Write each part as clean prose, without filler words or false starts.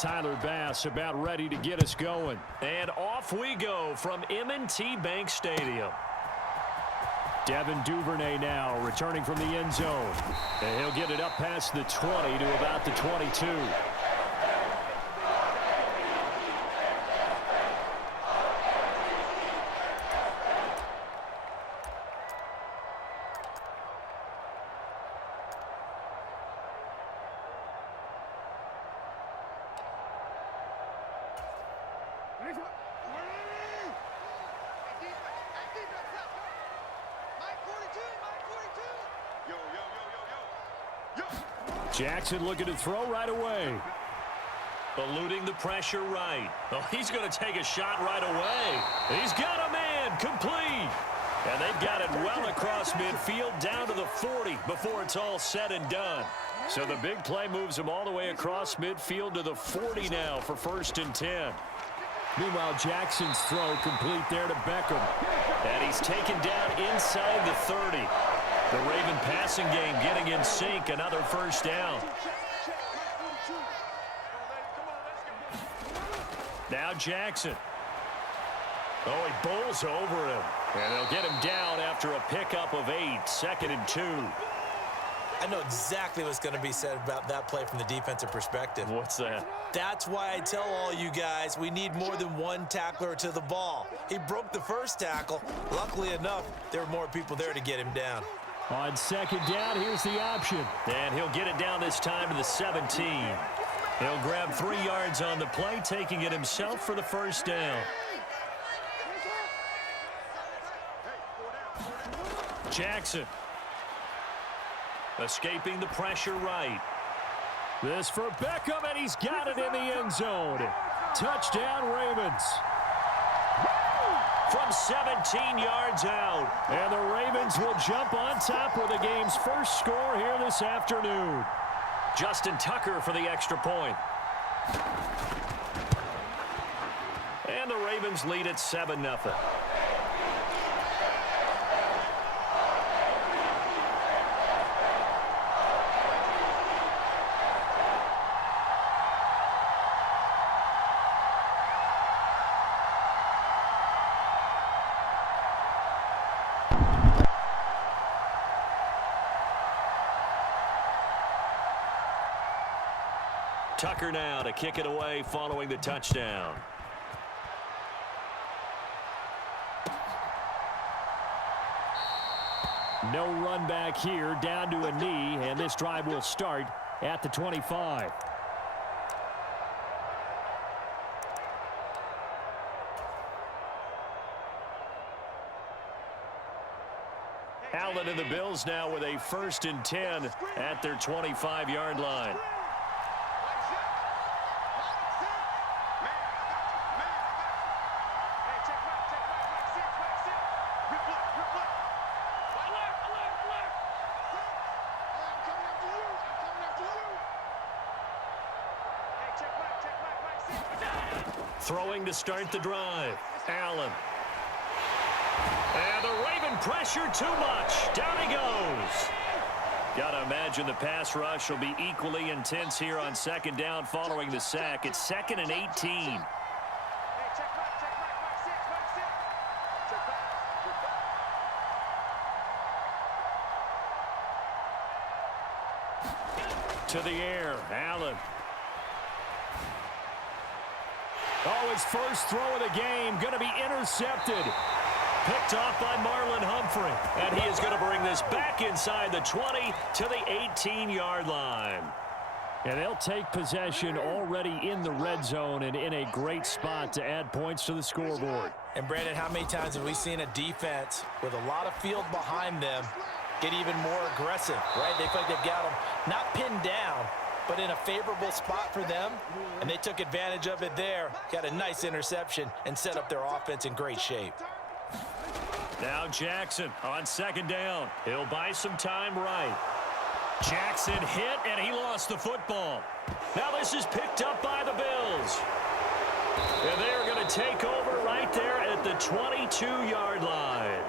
Tyler Bass about ready to get us going. And off we go from M&T Bank Stadium. Devin Duvernay now returning from the end zone. And he'll get it up past the 20 to about the 22. Jackson looking to throw right away. Eluding the pressure right. Oh, he's going to take a shot right away. He's got a man complete. And they've got it well across midfield down to the 40 before it's all said and done. So the big play moves him all the way across midfield to the 40 now for 1st and 10. Meanwhile, Jackson's throw complete there to Beckham. And he's taken down inside the 30. The Raven passing game getting in sync. Another 1st down. Now Jackson. Oh, he bowls over him. And they'll get him down after a pickup of 8. 2nd and 2. I know exactly what's going to be said about that play from the defensive perspective. What's that? That's why I tell all you guys we need more than one tackler to the ball. He broke the first tackle. Luckily enough, there were more people there to get him down. On 2nd down, here's the option. And he'll get it down this time to the 17. He'll grab 3 yards on the play, taking it himself for the 1st down. Jackson. Escaping the pressure right. This for Beckham, and he's got it in the end zone. Touchdown, Ravens. From 17 yards out. And the Ravens will jump on top with the game's first score here this afternoon. Justin Tucker for the extra point. And the Ravens lead at 7-0. Tucker now to kick it away following the touchdown. No run back here, down to a knee, and this drive will start at the 25. Allen and the Bills now with a 1st and 10 at their 25-yard line. Throwing to start the drive. Allen. And the Raven pressure too much. Down he goes. Got to imagine the pass rush will be equally intense here on 2nd down following the sack. It's 2nd and 18. To the air. Allen. Oh, his first throw of the game going to be intercepted. Picked off by Marlon Humphrey. And he is going to bring this back inside the 20 to the 18-yard line. And they'll take possession already in the red zone and in a great spot to add points to the scoreboard. And, Brandon, how many times have we seen a defense with a lot of field behind them get even more aggressive, right? They feel like they've got them not pinned down, but in a favorable spot for them, and they took advantage of it there, got a nice interception, and set up their offense in great shape. Now Jackson on 2nd down. He'll buy some time right. Jackson hit, and he lost the football. Now this is picked up by the Bills. And they're going to take over right there at the 22-yard line.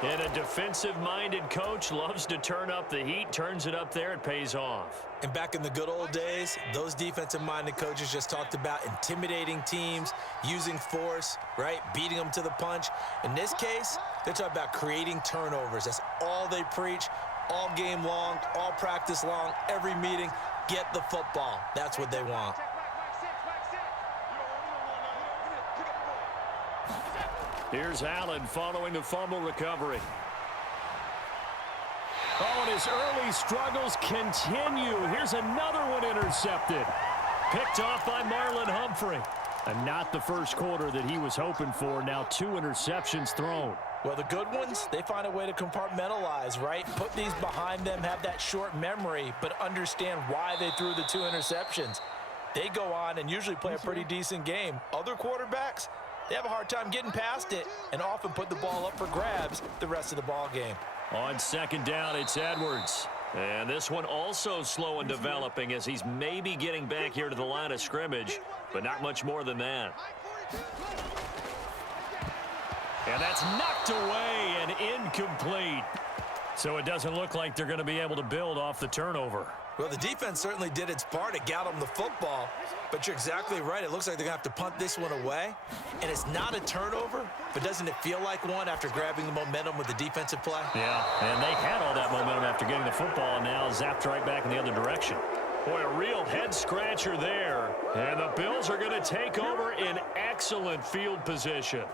And a defensive-minded coach loves to turn up the heat, turns it up there, it pays off. And back in the good old days, those defensive-minded coaches just talked about intimidating teams, using force, right, beating them to the punch. In this case, they're talking about creating turnovers. That's all they preach, all game long, all practice long, every meeting. Get the football. That's what they want. Here's Allen following the fumble recovery. Oh, and his early struggles continue. Here's another one intercepted. Picked off by Marlon Humphrey. And not the first quarter that he was hoping for. Now 2 interceptions thrown. Well, the good ones, they find a way to compartmentalize, right? Put these behind them, have that short memory, but understand why they threw the 2 interceptions. They go on and usually play a pretty decent game. Other quarterbacks, they have a hard time getting past it and often put the ball up for grabs the rest of the ball game. On second down, it's Edwards. And this one also slow and developing as he's maybe getting back here to the line of scrimmage, but not much more than that. And that's knocked away and incomplete. So it doesn't look like they're going to be able to build off the turnover. Well, the defense certainly did its part to get them the football, but you're exactly right. It looks like they're going to have to punt this one away, and it's not a turnover, but doesn't it feel like one after grabbing the momentum with the defensive play? Yeah, and they had all that momentum after getting the football, and now zapped right back in the other direction. Boy, a real head-scratcher there. And the Bills are going to take over in excellent field position.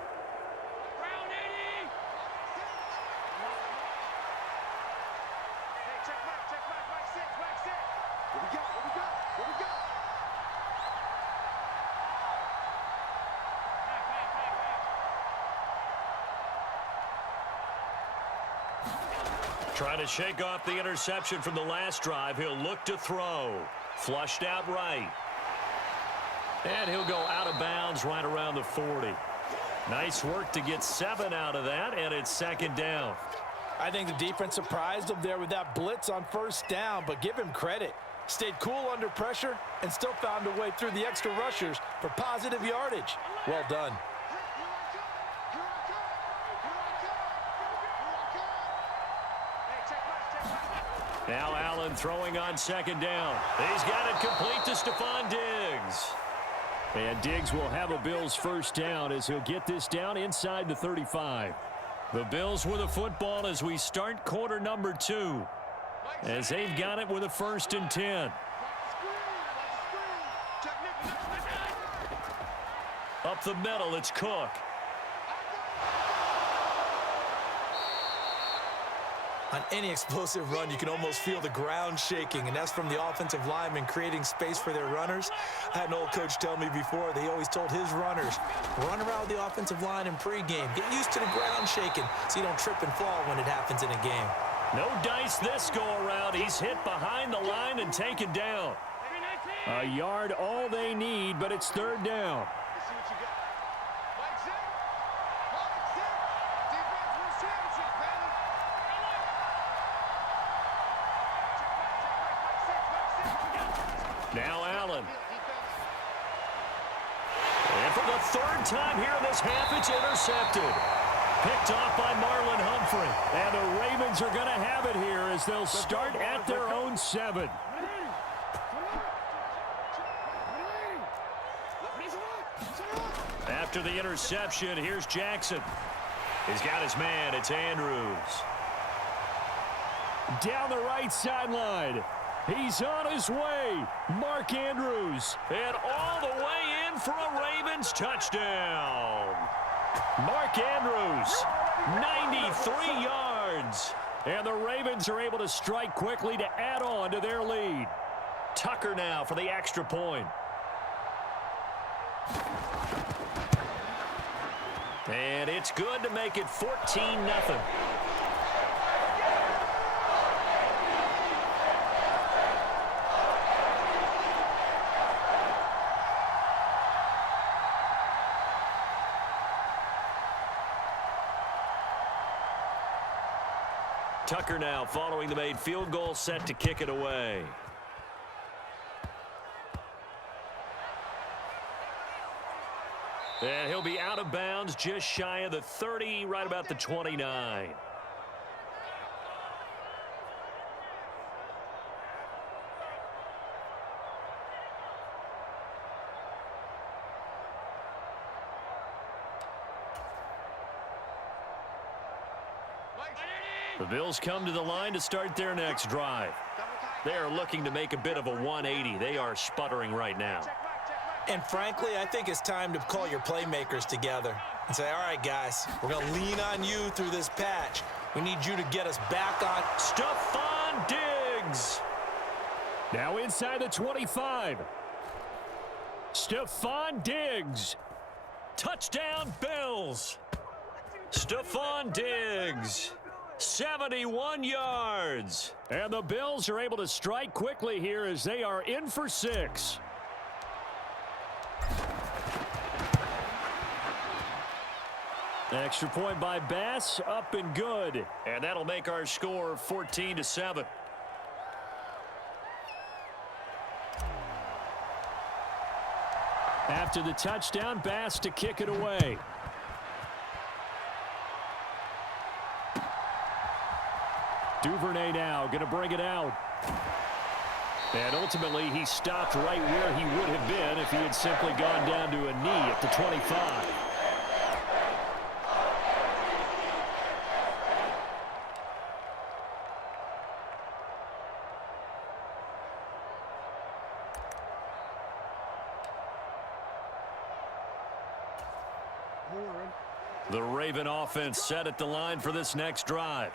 Trying to shake off the interception from the last drive. He'll look to throw. Flushed out right. And he'll go out of bounds right around the 40. Nice work to get 7 out of that, and it's second down. I think the defense surprised him there with that blitz on first down, but give him credit. Stayed cool under pressure and still found a way through the extra rushers for positive yardage. Well done. Now Allen throwing on second down. He's got it complete to Stefen Diggs. And Diggs will have a Bills first down as he'll get this down inside the 35. The Bills with a football as we start quarter number 2. As they've got it with a 1st and 10. Up the middle, it's Cook. On any explosive run, you can almost feel the ground shaking, and that's from the offensive linemen creating space for their runners. I had an old coach tell me before, they always told his runners, run around the offensive line in pregame. Get used to the ground shaking so you don't trip and fall when it happens in a game. No dice this go-around. He's hit behind the line and taken down. A yard all they need, but it's 3rd down. Now Allen. And for the 3rd time here in this half, it's intercepted. Picked off by Marlon Humphrey. And the Ravens are going to have it here as they'll start at their own 7. After the interception, here's Jackson. He's got his man. It's Andrews. Down the right sideline. He's on his way. Mark Andrews. And all the way in for a Ravens touchdown. Mark Andrews, 93 yards. And the Ravens are able to strike quickly to add on to their lead. Tucker now for the extra point. And it's good to make it 14-0. Tucker now following the made field goal, set to kick it away. And he'll be out of bounds just shy of the 30, right about the 29. The Bills come to the line to start their next drive. They are looking to make a bit of a 180. They are sputtering right now. And frankly, I think it's time to call your playmakers together and say, all right, guys, we're going to lean on you through this patch. We need you to get us back on. Stefen Diggs. Now inside the 25. Stefen Diggs. Touchdown, Bills. Stefen Diggs. 71 yards. And the Bills are able to strike quickly here as they are in for 6. Extra point by Bass, up and good. And that'll make our score 14-7. After the touchdown, Bass to kick it away. Duvernay now going to bring it out. And ultimately, he stopped right where he would have been if he had simply gone down to a knee at the 25. The Raven offense set at the line for this next drive.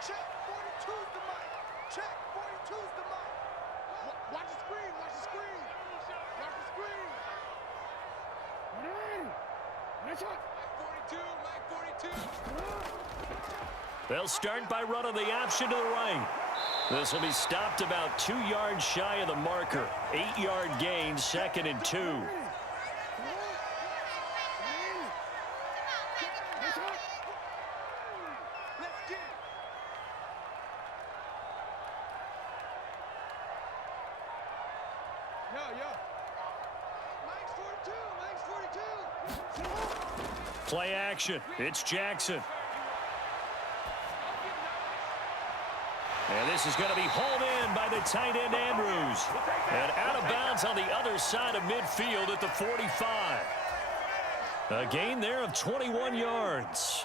Check, 42's the mic. Check, 42's the mic. Watch the screen, watch the screen. Watch the screen. Mike 42, Mike 42. They'll start by running the option to the right. This will be stopped about 2 yards shy of the marker. 8-yard gain, 2nd and 2. Play action. It's Jackson. And this is going to be hauled in by the tight end Andrews. And out of bounds on the other side of midfield at the 45. A gain there of 21 yards.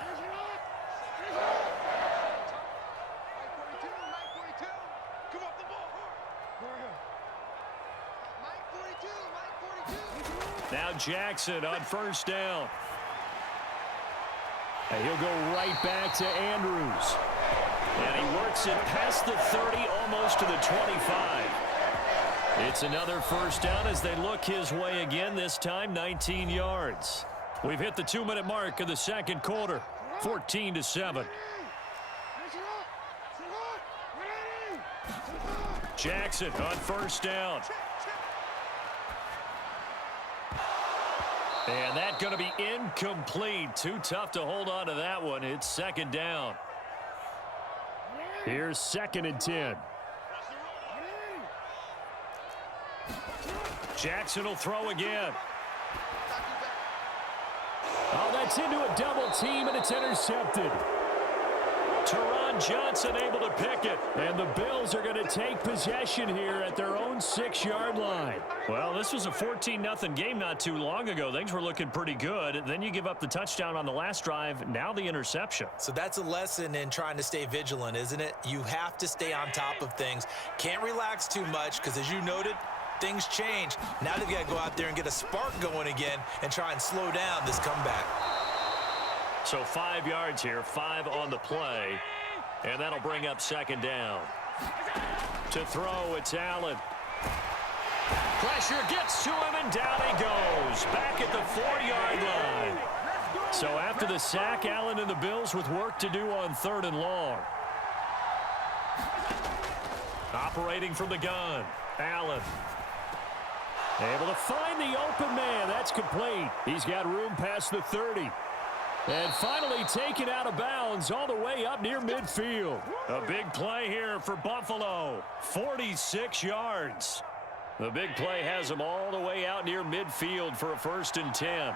Now Jackson on first down. And he'll go right back to Andrews. And he works it past the 30, almost to the 25. It's another first down as they look his way again, this time 19 yards. We've hit the 2-minute mark of the second quarter, 14-7. Jackson on first down. And that's going to be incomplete. Too tough to hold on to that one. It's second down. Here's 2nd and 10. Jackson will throw again. Oh, that's into a double team, and it's intercepted. Teron Johnson able to pick it. And the Bills are going to take possession here at their own 6-yard line. Well, this was a 14-0 game not too long ago. Things were looking pretty good. Then you give up the touchdown on the last drive. Now the interception. So that's a lesson in trying to stay vigilant, isn't it? You have to stay on top of things. Can't relax too much because, as you noted, things change. Now they've got to go out there and get a spark going again and try and slow down this comeback. So 5 yards here, 5 on the play. And that'll bring up second down. To throw, it's Allen. Pressure gets to him, and down he goes. Back at the 4-yard line. So after the sack, Allen and the Bills with work to do on 3rd and long. Operating from the gun, Allen. Able to find the open man. That's complete. He's got room past the 30. And finally taken out of bounds all the way up near midfield. A big play here for Buffalo. 46 yards. The big play has them all the way out near midfield for a 1st and 10.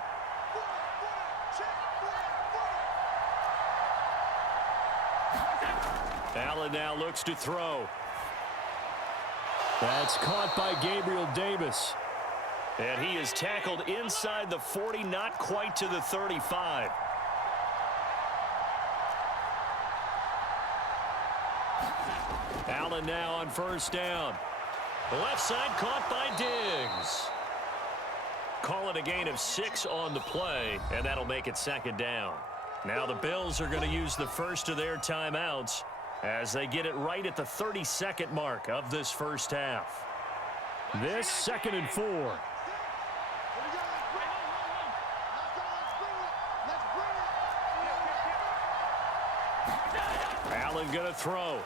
Allen now looks to throw. That's caught by Gabriel Davis. And he is tackled inside the 40, not quite to the 35. Allen now on first down. The left side caught by Diggs. Call it a gain of 6 on the play, and that'll make it second down. Now the Bills are going to use the first of their timeouts as they get it right at the 32nd mark of this first half. This 2nd and 4. Allen going to throw.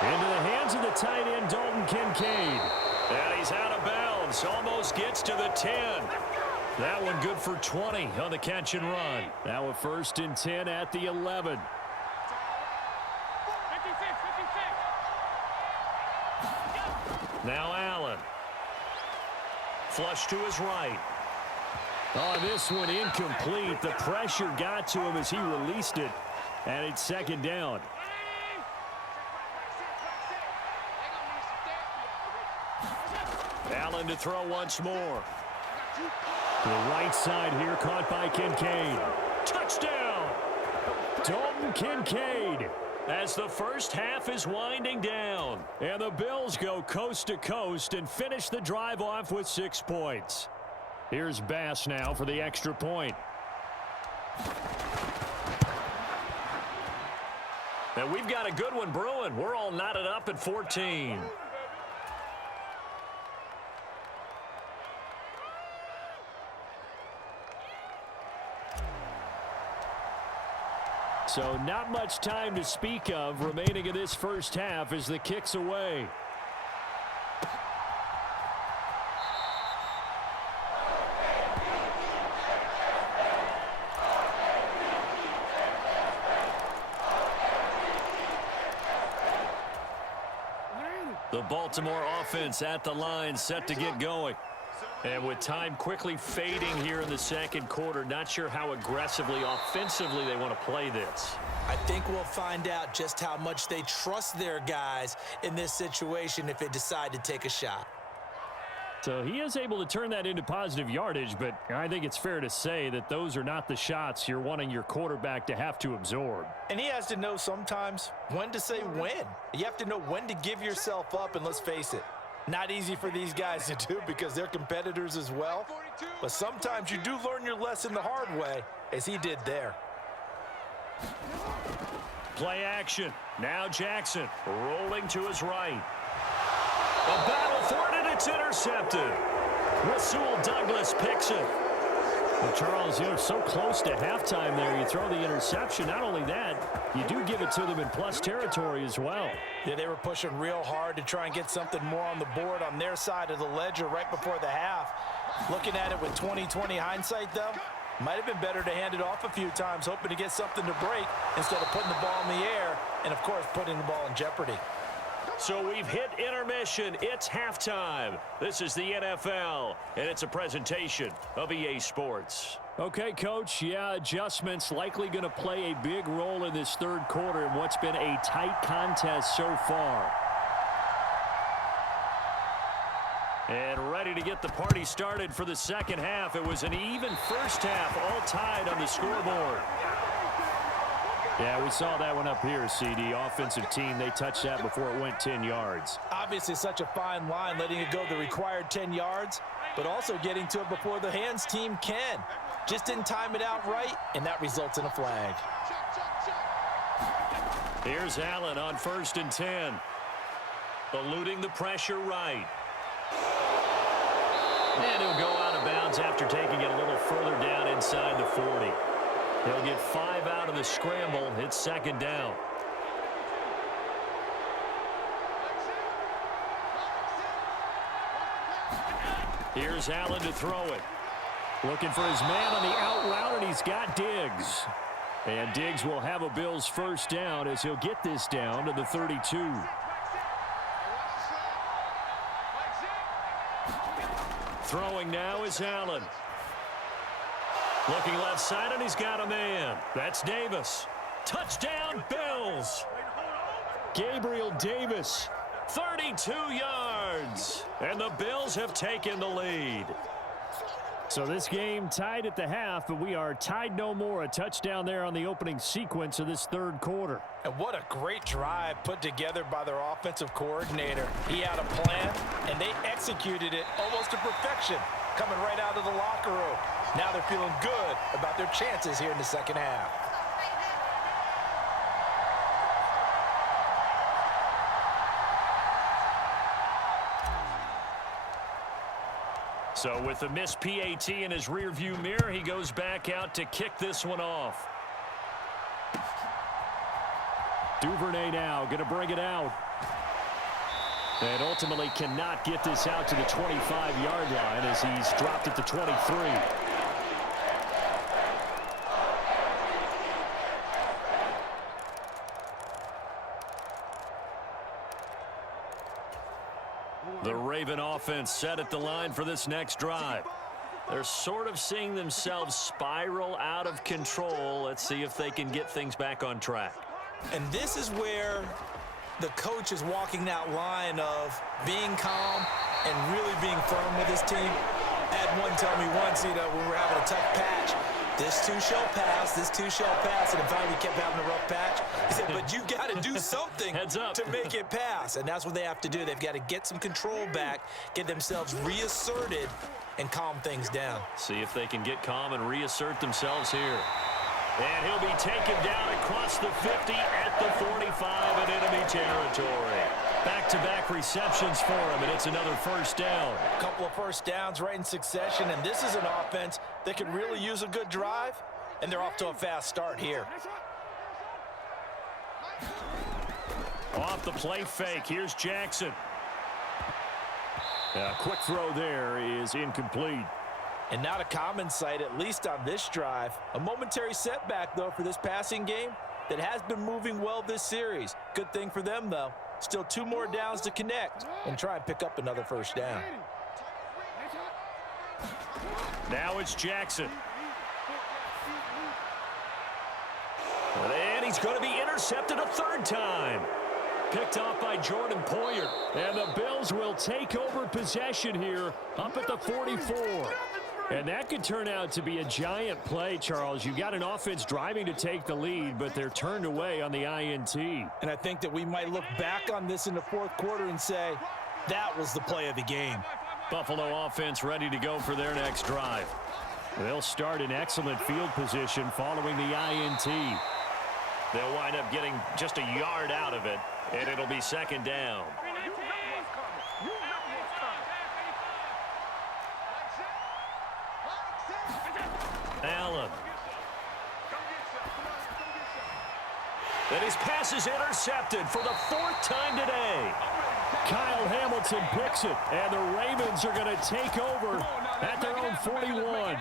Into the hands of the tight end, Dalton Kincaid. And he's out of bounds. Almost gets to the 10. That one good for 20 on the catch and run. Now a 1st and 10 at the 11. Now Allen. Flush to his right. Oh, this one incomplete. The pressure got to him as he released it. And it's 2nd down. Allen to throw once more. To the right side here, caught by Kincaid. Touchdown! Dalton Kincaid. As the first half is winding down. And the Bills go coast to coast and finish the drive off with 6 points. Here's Bass now for the extra point. And we've got a good one brewing. We're all knotted up at 14. So not much time to speak of remaining in this first half as the kick's away. The Baltimore offense at the line, set to get going. And with time quickly fading here in the second quarter, not sure how aggressively, offensively they want to play this. I think we'll find out just how much they trust their guys in this situation if they decide to take a shot. So he is able to turn that into positive yardage, but I think it's fair to say that those are not the shots you're wanting your quarterback to have to absorb. And he has to know sometimes when to say when. You have to know when to give yourself up, and let's face it, not easy for these guys to do because they're competitors as well. But sometimes you do learn your lesson the hard way, as he did there. Play action. Now Jackson rolling to his right. A battle for it, and it's intercepted. Rasul Douglas picks it. Well, Charles, you're so close to halftime there. You throw the interception. Not only that, you do give it to them in plus territory as well. Yeah, they were pushing real hard to try and get something more on the board on their side of the ledger right before the half. Looking at it with 20/20 hindsight, though, might have been better to hand it off a few times, hoping to get something to break instead of putting the ball in the air and, of course, putting the ball in jeopardy. So we've hit intermission. It's halftime. This is the NFL, and it's a presentation of EA Sports. Okay, Coach, yeah, adjustments likely going to play a big role in this third quarter in what's been a tight contest so far. And ready to get the party started for the second half. It was an even first half, all tied on the scoreboard. Yeah, we saw that one up here, CD. Offensive team, they touched that before it went 10 yards. Obviously such a fine line, letting it go the required 10 yards, but also getting to it before the hands team can. Just didn't time it out right, and that results in a flag. Here's Allen on 1st and 10. Eluding the pressure right. And he'll go out of bounds after taking it a little further down inside the 40. He'll get 5 out of the scramble. It's 2nd down. Here's Allen to throw it. Looking for his man on the out route, and he's got Diggs. And Diggs will have a Bills first down as he'll get this down to the 32. Throwing now is Allen. Looking left side, and he's got a man. That's Davis. Touchdown, Bills. Gabriel Davis. 32 yards. And the Bills have taken the lead. So this game tied at the half, but we are tied no more. A touchdown there on the opening sequence of this third quarter. And what a great drive put together by their offensive coordinator. He had a plan, and they executed it almost to perfection, coming right out of the locker room. Now they're feeling good about their chances here in the second half. So with the missed PAT in his rearview mirror, he goes back out to kick this one off. Duvernay now going to bring it out. And ultimately cannot get this out to the 25-yard line as he's dropped at the 23. The Raven offense set at the line for this next drive. They're sort of seeing themselves spiral out of control. Let's see if they can get things back on track. And this is where the coach is walking that line of being calm and really being firm with his team. I had one tell me once, when we were having a tough patch, this too shall pass, this too shall pass. And in fact, we kept having a rough patch. He said, but you got to do something to make it pass. And that's what they have to do. They've got to get some control back, get themselves reasserted, and calm things down. See if they can get calm and reassert themselves here. And he'll be taken down across the 50 at the 45 in enemy territory. Back-to-back receptions for him, and it's another first down. A couple of first downs right in succession, and this is an offense that could really use a good drive, and they're off to a fast start here. Off the play fake, here's Jackson. A quick throw there is incomplete. And not a common sight, at least on this drive. A momentary setback, though, for this passing game that has been moving well this series. Good thing for them, though. Still 2 more downs to connect and try and pick up another first down. Now it's Jackson. And he's going to be intercepted a third time. Picked off by Jordan Poyer. And the Bills will take over possession here up at the 44. And that could turn out to be a giant play, Charles. You got an offense driving to take the lead, but they're turned away on the INT. And I think that we might look back on this in the fourth quarter and say, that was the play of the game. Buffalo offense ready to go for their next drive. They'll start in excellent field position following the INT. They'll wind up getting just a yard out of it, and it'll be second down. Allen. And his pass is intercepted for the 4th time today. Kyle Hamilton picks it, and the Ravens are going to take over at their own 41.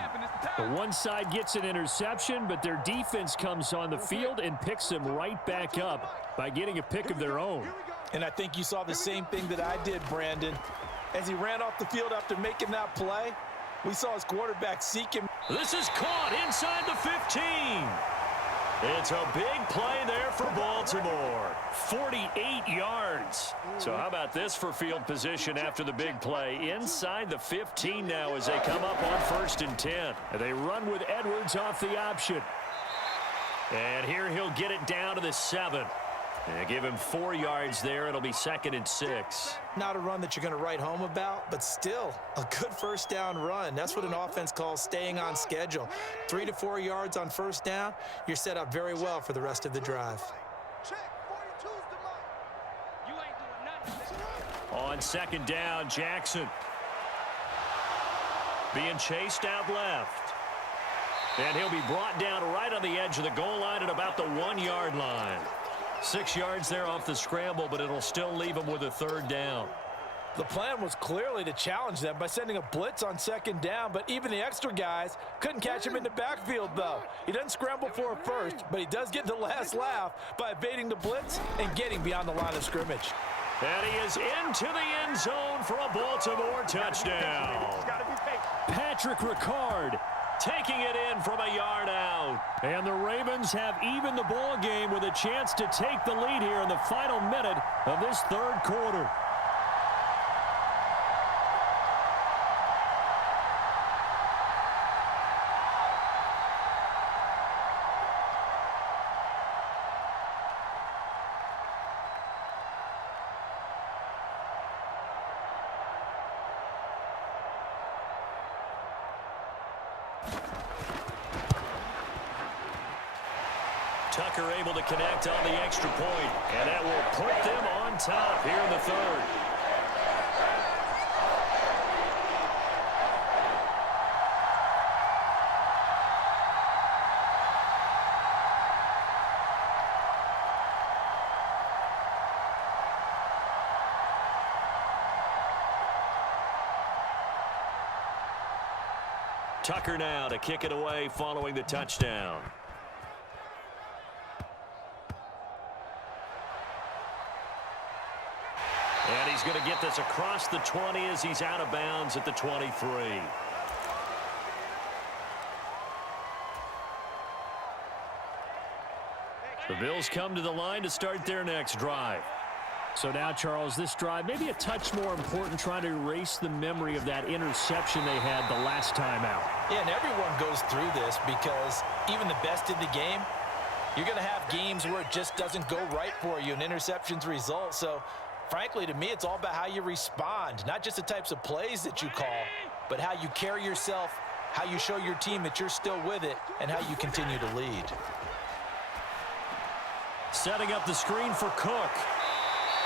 The one side gets an interception, but their defense comes on the field and picks them right back up by getting a pick of their own. And I think you saw the same thing that I did, Brandon. As he ran off the field after making that play, we saw his quarterback seek him. This is caught inside the 15. It's a big play there for Baltimore. 48 yards. So how about this for field position after the big play? Inside the 15 now as they come up on 1st and 10. And they run with Edwards off the option. And here he'll get it down to the 7. And give him 4 yards there. It'll be 2nd and 6. Not a run that you're going to write home about, but still a good first down run. That's what an offense calls staying on schedule. 3 to 4 yards on first down. You're set up very well for the rest of the drive. On 2nd down, Jackson. Being chased out left. And he'll be brought down right on the edge of the goal line at about the 1-yard line. 6 yards there off the scramble, but it'll still leave him with a 3rd down. The plan was clearly to challenge them by sending a blitz on 2nd down, but even the extra guys couldn't catch him in the backfield, though. He doesn't scramble for a first, but he does get the last laugh by evading the blitz and getting beyond the line of scrimmage. And he is into the end zone for a Baltimore touchdown. Patrick Ricard taking it in from a yard out. And the Ravens have evened the ball game with a chance to take the lead here in the final minute of this third quarter. Tucker able to connect on the extra point, and that will put them on top here in the third. Tucker now to kick it away following the touchdown. And he's going to get this across the 20 as he's out of bounds at the 23. The Bills come to the line to start their next drive. So now, Charles, this drive maybe a touch more important, trying to erase the memory of that interception they had the last time out. Yeah, and everyone goes through this because even the best in the game, you're going to have games where it just doesn't go right for you, and interceptions result. So, frankly, to me, it's all about how you respond, not just the types of plays that you call, but how you carry yourself, how you show your team that you're still with it, and how you continue to lead. Setting up the screen for Cook.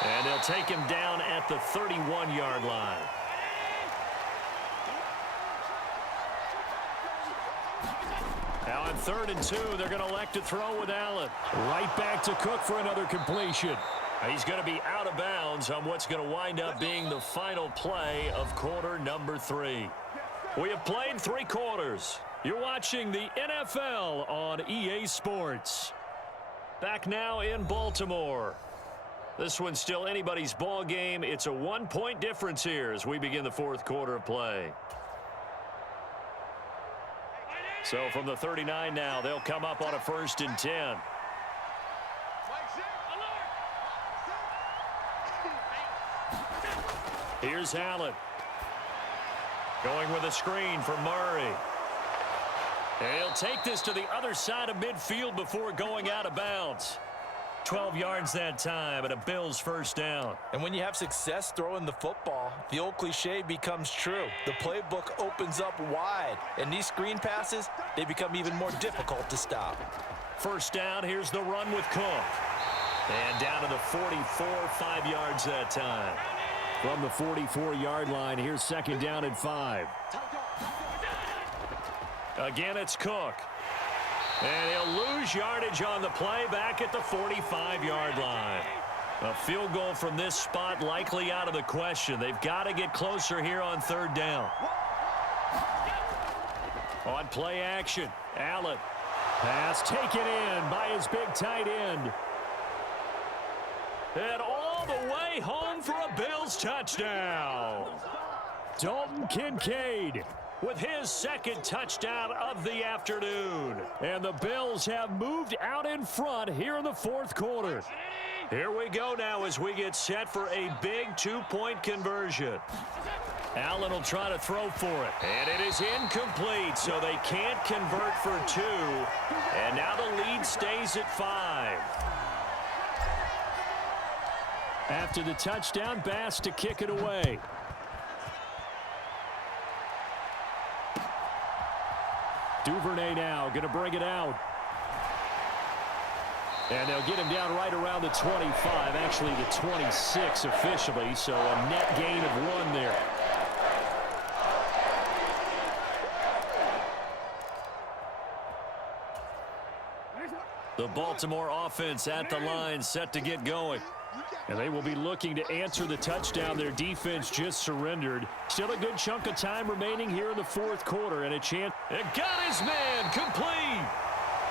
And they'll take him down at the 31-yard line. Now on 3rd and 2, they're going to elect to throw with Allen. Right back to Cook for another completion. He's going to be out of bounds on what's going to wind up being the final play of quarter number 3. We have played 3 quarters. You're watching the NFL on EA Sports. Back now in Baltimore. This one's still anybody's ball game. It's a 1-point difference here as we begin the 4th quarter of play. So from the 39 now, they'll come up on a 1st and 10. Here's Allen. Going with a screen for Murray. And he'll take this to the other side of midfield before going out of bounds. 12 yards that time, and a Bills first down. And when you have success throwing the football, the old cliche becomes true. The playbook opens up wide, and these screen passes, they become even more difficult to stop. First down, here's the run with Cook. And down to the 44, 5 yards that time. From the 44-yard line, here's 2nd down and 5. Again, it's Cook. And he'll lose yardage on the play back at the 45-yard line. A field goal from this spot likely out of the question. They've got to get closer here on 3rd down. On play action, Allen. Pass taken in by his big tight end. And all the way home for a Bills touchdown. Dalton Kincaid with his 2nd touchdown of the afternoon. And the Bills have moved out in front here in the 4th quarter. Here we go now as we get set for a big 2-point conversion. Allen will try to throw for it. And it is incomplete, so they can't convert for 2. And now the lead stays at 5. After the touchdown, Bass to kick it away. Duvernay now going to bring it out. And they'll get him down right around the 25, actually the 26 officially, so a net gain of 1 there. The Baltimore offense at the line, set to get going. And they will be looking to answer the touchdown their defense just surrendered. Still a good chunk of time remaining here in the 4th quarter, and a chance. And got his man complete.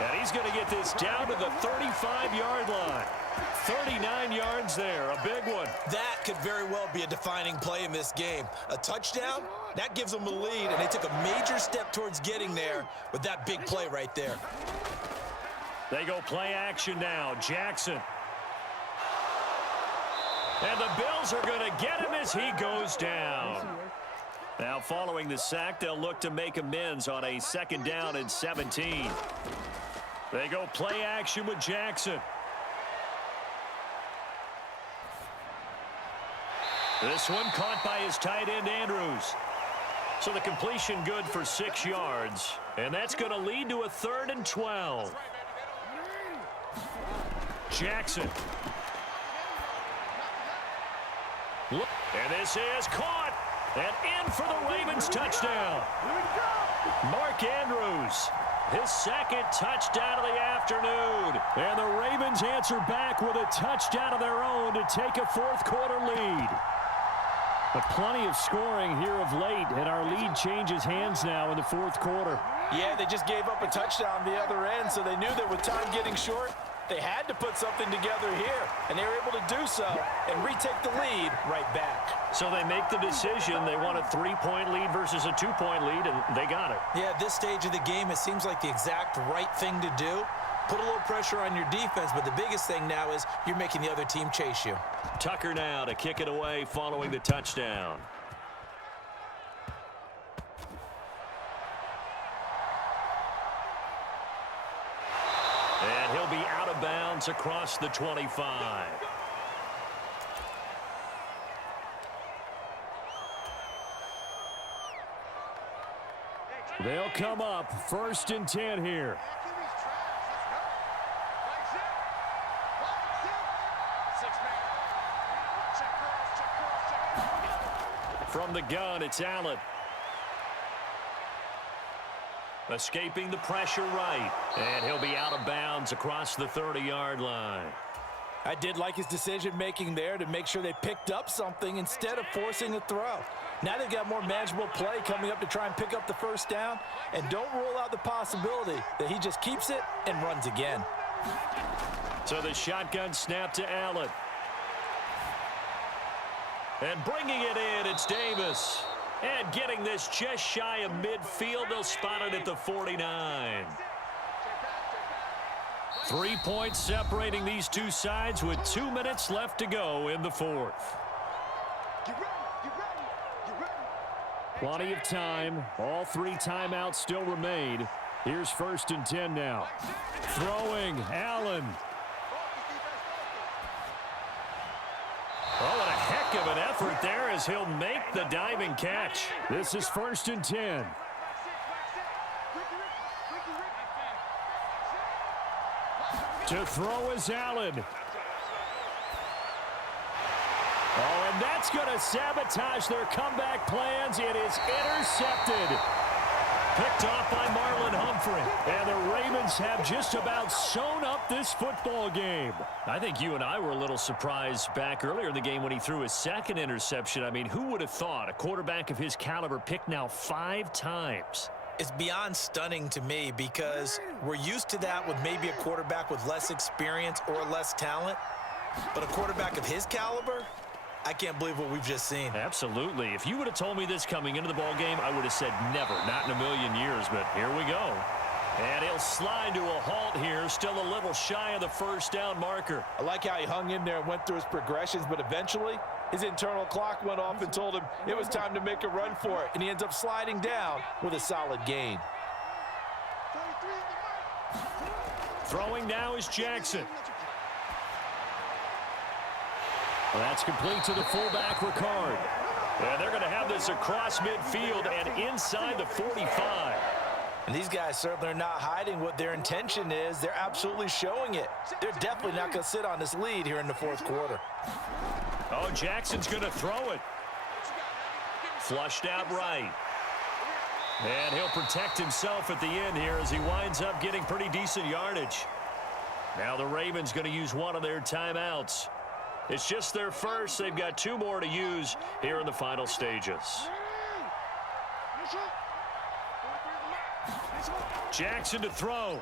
And he's going to get this down to the 35-yard line. 39 yards there, a big one. That could very well be a defining play in this game. A touchdown, that gives them a lead, and they took a major step towards getting there with that big play right there. They go play action now. Jackson. And the Bills are going to get him as he goes down. Now following the sack, they'll look to make amends on a 2nd down and 17. They go play action with Jackson. This one caught by his tight end, Andrews. So the completion good for 6 yards. And that's going to lead to a 3rd and 12. Jackson. And this is caught. And in for the Ravens touchdown. Mark Andrews, his second touchdown of the afternoon. And the Ravens answer back with a touchdown of their own to take a fourth quarter lead. But plenty of scoring here of late, and our lead changes hands now in the fourth quarter. Yeah, they just gave up a touchdown the other end, so they knew that with time getting short, they had to put something together here, and they were able to do so and retake the lead right back. So they make the decision. They want a 3-point lead versus a 2-point lead, and they got it. Yeah, at this stage of the game, it seems like the exact right thing to do. Put a little pressure on your defense, but the biggest thing now is you're making the other team chase you. Tucker now to kick it away following the touchdown. And he'll be out of bounds across the 25. They'll come up 1st and 10 here. From the gun, it's Allen. Escaping the pressure right. And he'll be out of bounds across the 30-yard line. I did like his decision-making there to make sure they picked up something instead of forcing a throw. Now they've got more manageable play coming up to try and pick up the first down, and don't rule out the possibility that he just keeps it and runs again. So the shotgun snap to Allen. And bringing it in, it's Davis. And getting this just shy of midfield, they'll spot it at the 49. 3 points separating these two sides with 2 minutes left to go in the fourth. Plenty of time. All 3 timeouts still remain. Here's 1st and 10 now. Throwing, Allen. Oh, and a heck of an effort there as he'll make the diving catch. This is 1st and 10. To throw is Allen. Oh, and that's going to sabotage their comeback plans. It is intercepted. Picked off by Marlon Humphrey. And the Ravens have just about sewn up this football game. I think you and I were a little surprised back earlier in the game when he threw his second interception. I mean, who would have thought a quarterback of his caliber picked now 5 times? It's beyond stunning to me because we're used to that with maybe a quarterback with less experience or less talent. But a quarterback of his caliber, I can't believe what we've just seen. Absolutely. If you would have told me this coming into the ball game, I would have said never, not in a million years, but here we go. And he'll slide to a halt here, still a little shy of the first down marker. I like how he hung in there and went through his progressions, but eventually his internal clock went off and told him it was time to make a run for it, and he ends up sliding down with a solid gain. Throwing now is Jackson. Well, that's complete to the fullback, Ricard. And they're going to have this across midfield and inside the 45. And these guys certainly are not hiding what their intention is. They're absolutely showing it. They're definitely not going to sit on this lead here in the fourth quarter. Oh, Jackson's going to throw it. Flushed out right. And he'll protect himself at the end here as he winds up getting pretty decent yardage. Now the Ravens going to use one of their timeouts. It's just their first. They've got 2 more to use here in the final stages. Jackson to throw.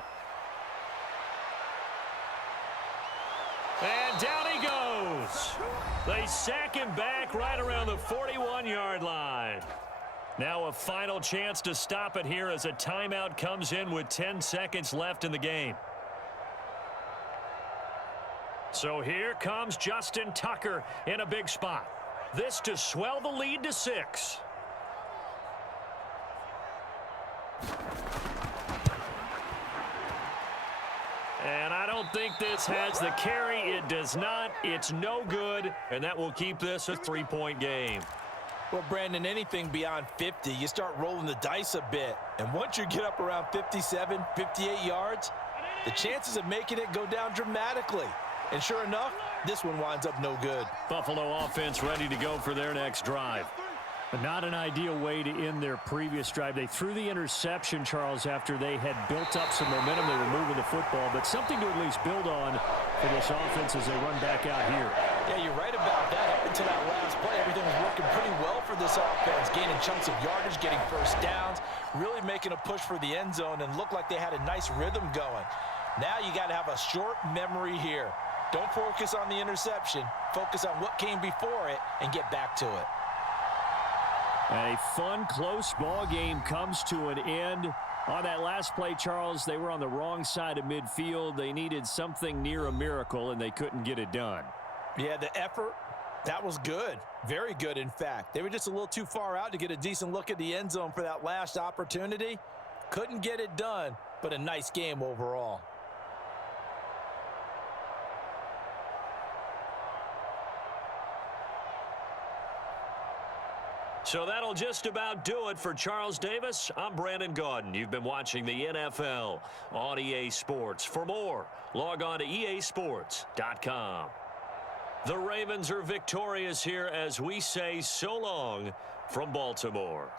And down he goes. They sack him back right around the 41-yard line. Now a final chance to stop it here as a timeout comes in with 10 seconds left in the game. So here comes Justin Tucker in a big spot. This to swell the lead to 6. And I don't think this has the carry. It does not. It's no good. And that will keep this a 3-point game. Well, Brandon, anything beyond 50, you start rolling the dice a bit. And once you get up around 57, 58 yards, the chances of making it go down dramatically. And sure enough, this one winds up no good. Buffalo offense ready to go for their next drive. But not an ideal way to end their previous drive. They threw the interception, Charles, after they had built up some momentum. They were moving the football, but something to at least build on for this offense as they run back out here. Yeah, you're right about that. Up until that last play, everything was working pretty well for this offense, gaining chunks of yardage, getting first downs, really making a push for the end zone, and looked like they had a nice rhythm going. Now you got to have a short memory here. Don't focus on the interception. Focus on what came before it and get back to it. A fun, close ball game comes to an end. On that last play, Charles, they were on the wrong side of midfield. They needed something near a miracle, and they couldn't get it done. Yeah, the effort, that was good. Very good, in fact. They were just a little too far out to get a decent look at the end zone for that last opportunity. Couldn't get it done, but a nice game overall. So that'll just about do it for Charles Davis. I'm Brandon Gaudin. You've been watching the NFL on EA Sports. For more, log on to easports.com. The Ravens are victorious here as we say so long from Baltimore.